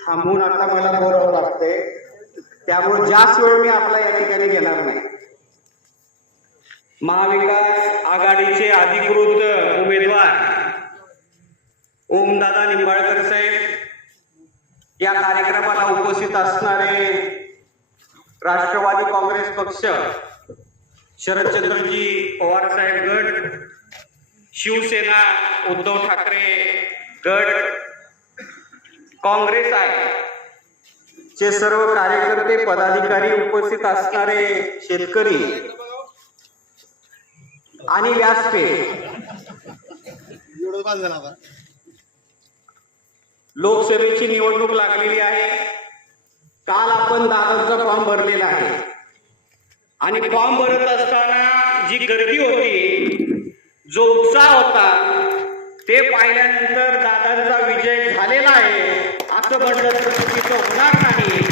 थांबून आता मला बोलावं लागते त्यामुळे जास्त वेळ मी आपला या ठिकाणी घेणार नाही. महाविकास आघाडीचे अधिकृत उमेदवार ओमदादा निंबाळकर साहेब या कार्यक्रमाला उपस्थित असणारे राष्ट्रवादी काँग्रेस पक्ष शरदचंद्रजी पवार साहेब गट शिवसेना उद्धव ठाकरे गट काँग्रेस आहे. चे सर्व कार्यकर्ते पदाधिकारी उपस्थित असणारे शेतकरी आणि व्यासपीठ. लोकसभेची निवडणूक लागलेली आहे. काल आपण दादाचा फॉर्म भरलेला आहे. आणि फॉर्म भरत असताना जी गर्दी होती जो उत्साह होता ते पाहिल्यानंतर दादांचा विजय झालेला आहे तर चुकीचं होणार नाही.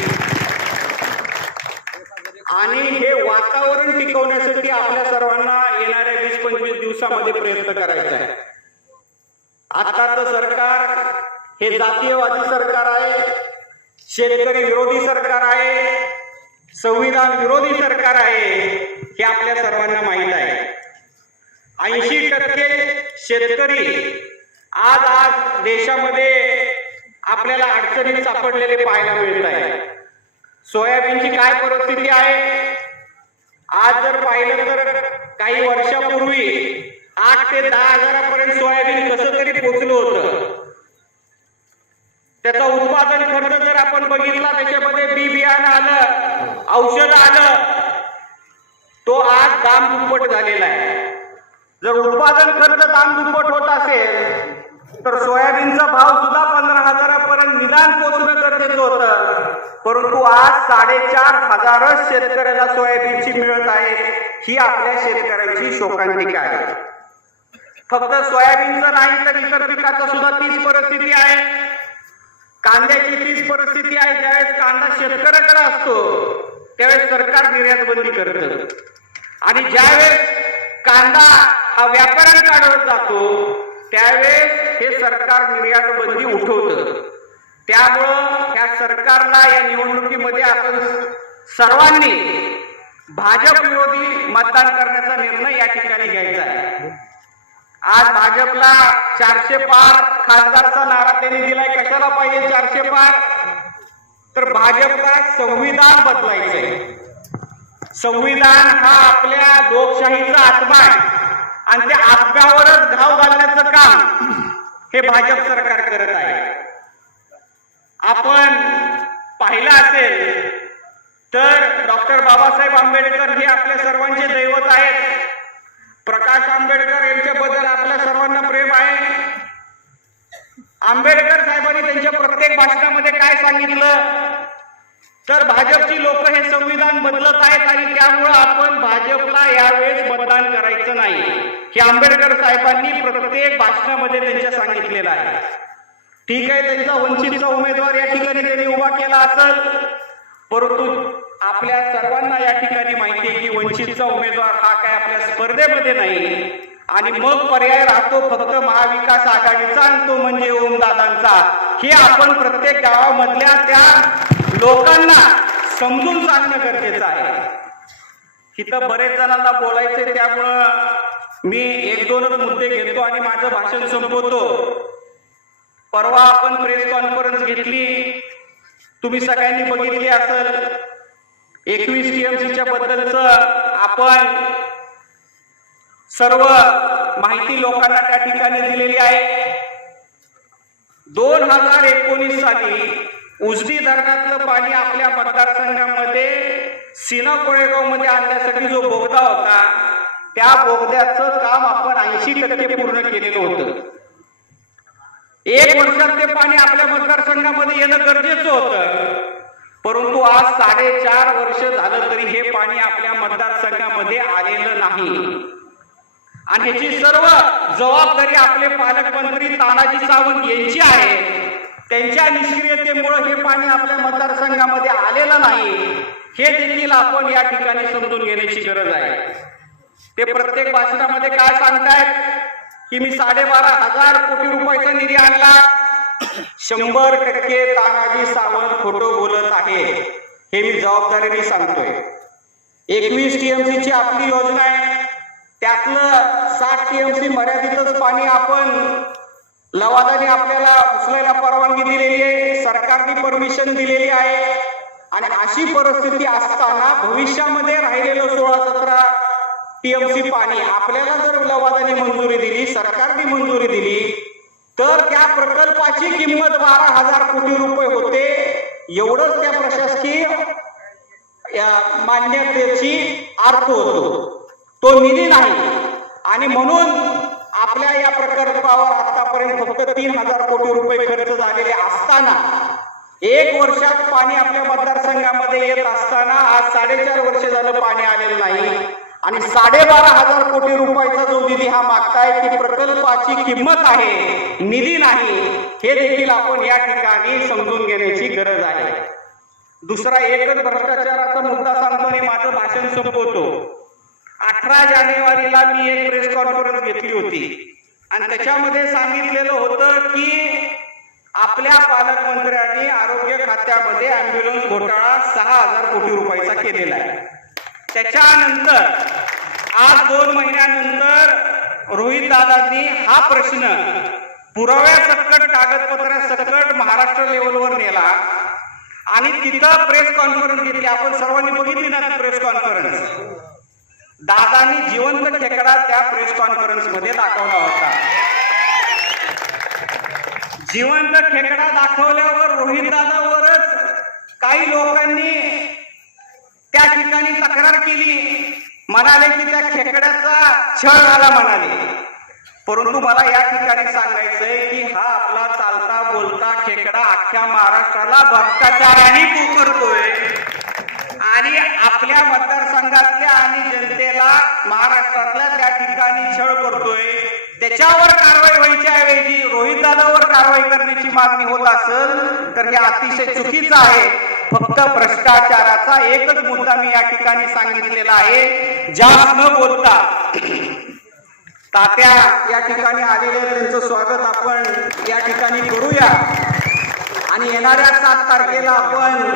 आणि हे वातावरण टिकवण्यासाठी आपल्या सर्वांना येणाऱ्या वीस पंचवीस दिवसामध्ये प्रयत्न करायचा आहे. आताचं सरकार हे जातीयवादी सरकार आहे शेतकरी विरोधी सरकार आहे संविधान विरोधी सरकार आहे हे आपल्या सर्वांना माहीत आहे. ऐंशी टक्के शेतकरी आज आज देशामध्ये आपल्याला अडचणीत सापडलेले पाहायला मिळत आहे सोयाबीनची काय परिस्थिती आहे? आज जर पाहिलं तर काही वर्षापूर्वी आठ ते दहा हजारापर्यंत सोयाबीन कसं तरी पोचलं होतं. त्याचा उत्पादन खर्च जर आपण बघितला त्याच्यामध्ये बी बियाणं आलं औषध आलं तो आज दाम दुप्पट झालेला आहे. जर उत्पादन खर्च दाम दुप्पट होत असेल तर सोयाबीनचा भाव सुद्धा पंधरा हजारापर्यंत निदान पोहोचणं गरजेचं होतं. परंतु आज साडेचार हजारच शेतकऱ्याला सोयाबीनची मिळत आहे ही आपल्या शेतकऱ्यांची शोकांतिका आहे. फक्त सोयाबीनचं नाही तर इतर पिकाचं सुद्धा तीच परिस्थिती आहे. कांद्याची तीच परिस्थिती आहे ज्यावेळेस कांदा शेतकऱ्याकडे असतो त्यावेळेस सरकार निर्यात बंदी करत. आणि ज्यावेळेस कांदा हा व्यापाऱ्यांकडे जातो त्यावेळेस हे सरकार निर्यात बंदी उठवतं. त्यामुळं त्या सरकारला या निवडणुकीमध्ये आपण सर्वांनी भाजप विरोधी मतदान करण्याचा निर्णय या ठिकाणी घ्यायचा आहे. आज भाजपला चारशे पार खासदारचा नारा त्यांनी दिलाय. कशाला पाहिजे चारशे पार? तर भाजपला संविधान बदलायचंय. संविधान हा आपल्या लोकशाहीचा आत्मा आहे. आणि त्या आत्म्यावरच घाव घालण्याचं काम हे भाजप सरकार करत आहे. आपण पाहिलं असेल तर डॉक्टर बाबासाहेब आंबेडकर हे आपल्या सर्वांचे दैवत आहेत. प्रकाश आंबेडकर यांच्याबद्दल आपल्या सर्वांना प्रेम आहे. आंबेडकर साहेबांनी त्यांच्या प्रत्येक भाषणामध्ये काय सांगितलं? तर भाजपची लोक हे संविधान बदलत आहेत आणि त्यामुळं आपण भाजपला यावेळेस मतदान करायचं नाही. हे आंबेडकर साहेबांनी प्रत्येक भाषणामध्ये त्यांच्या सांगितलेलं आहे. ठीक आहे त्यांचा वंचितचा उमेदवार या ठिकाणी त्यांनी उभा केला असेल. परंतु आपल्या सर्वांना या ठिकाणी माहिती आहे की वंचितचा उमेदवार हा काय आपल्या स्पर्धेमध्ये नाही. आणि मग पर्याय राहतो फक्त महाविकास आघाडीचा आणि तो म्हणजे ओमदादांचा. हे आपण प्रत्येक गावामधल्या त्या लोकांना समजून सांगणं गरजेचं आहे. इथं बरेच जणांना बोलायचे त्यामुळं मी एक दोनच मुद्दे घेतो आणि माझं भाषण संपवतो. परवा आपण प्रेस कॉन्फरन्स घेतली. तुम्ही सगळ्यांनी बघितली असेल एकवीस टीएमसीच्या बद्दलच आपण सर्व माहिती लोकांना त्या ठिकाणी दिलेली आहे. दोन हजार एकोणीस साली उजनी धरणातलं पाणी आपल्या मतदारसंघामध्ये सिना कोळेगावमध्ये आणण्यासाठी जो बोगदा होता त्या बोगद्याचं काम आपण ऐंशी टक्के पूर्ण केलेलं होतं. एक वर्षात ते पाणी आपल्या मतदारसंघामध्ये येणं गरजेचं होतं. परंतु आज साडेचार वर्ष झालं तरी हे पाणी आपल्या मतदारसंघामध्ये आलेलं नाही. आणि ह्याची सर्व जबाबदारी आपले पालकमंत्री तानाजी सावंत यांची आहे. त्यांच्या निष्क्रियतेमुळं हे पाणी आपल्या मतदारसंघामध्ये आलेलं नाही. हे देखील आपण या ठिकाणी समजून घेण्याची गरज आहे. ते प्रत्येक भाषणामध्ये काय सांगतायत? की मी साडेबारा हजार कोटी रुपयाचा निधी आणला. शंभर टक्के तानाजी सावंत खोटं बोलत आहे. हे मी जबाबदारीने सांगतोय. एकवीस टीएमसी ची आपली योजना आहे. त्यातलं साठ टीएमसी मर्यादितच पाणी आपण लवादाने आपल्याला उचलायला परवानगी दिलेली आहे सरकारने परमिशन दिलेली आहे. आणि अशी परिस्थिती असताना भविष्यामध्ये राहिलेलं सोळा सतरा टीएमसी पाणी आपल्याला जर लवादाने मंजुरी दिली सरकारने मंजुरी दिली तर त्या प्रकल्पाची किंमत बारा हजार कोटी रुपये होते. एवढंच त्या प्रशासकीय मान्यतेची अर्थ होतो. तो निधी नाही. आणि म्हणून आपल्या या प्रकल्पावर आतापर्यंत फक्त तीन हजार कोटी रुपये खर्च झालेले असताना एक वर्षात पाणी आपल्या मतदारसंघामध्ये येत असताना आज साडेचार वर्ष झालं पाणी आलेलं नाही. आणि साडेबारा हजार कोटी रुपयाचा जो निधी हा मागताय ती प्रकल्पाची किंमत आहे निधी नाही हे देखील आपण या ठिकाणी समजून घेण्याची गरज आहे. दुसरा एकच भ्रष्टाचाराचा मुद्दा सांगतो आणि माझं भाषण संपवतो. अठरा जानेवारीला मी एक प्रेस कॉन्फरन्स घेतली होती. आणि त्याच्यामध्ये सांगितलेलं होतं की आपल्या पालकमंत्र्यांनी आरोग्य खात्यामध्ये अँब्युलन्स घोटाळा सहा हजार कोटी रुपयाचा केलेला आहे. त्याच्यानंतर आज दोन महिन्यानंतर रोहित दादांनी हा प्रश्न पुराव्या सकट सकट महाराष्ट्र लेवलवर नेला. आणि तिथं प्रेस कॉन्फरन्स घेतली. आपण सर्वांनी बघितली ना प्रेस कॉन्फरन्स दादांनी जिवंत खेकडा त्या प्रेस कॉन्फरन्समध्ये दाखवला होता. जिवंत खेकडा दाखवल्यावर रोहित दादावरच काही लोकांनी त्या ठिकाणी तक्रार केली. म्हणाले की त्या खेकड्याचा छळ झाला म्हणाले. परंतु मला या ठिकाणी सांगायचंय की हा आपला चालता बोलता खेकडा अख्ख्या महाराष्ट्राला भ्रष्टाचाराने पुकारतोय. आणि आपल्या मतदारसंघातल्या आणि महाराष्ट्रातल्या त्या ठिकाणी छळ करतोय. त्याच्यावर कारवाई व्हायच्या ऐवजी रोहित दादावर कारवाई करण्याची मागणी होत असेल तर हे अतिशय चुकीचं आहे. फक्त भ्रष्टाचाराचा एकच मुद्दा मी या ठिकाणी सांगितलेला आहे. जास्त न बोलता तात्या या ठिकाणी आलेले त्यांचं स्वागत आपण या ठिकाणी करूया. आणि येणाऱ्या सात तारखेला आपण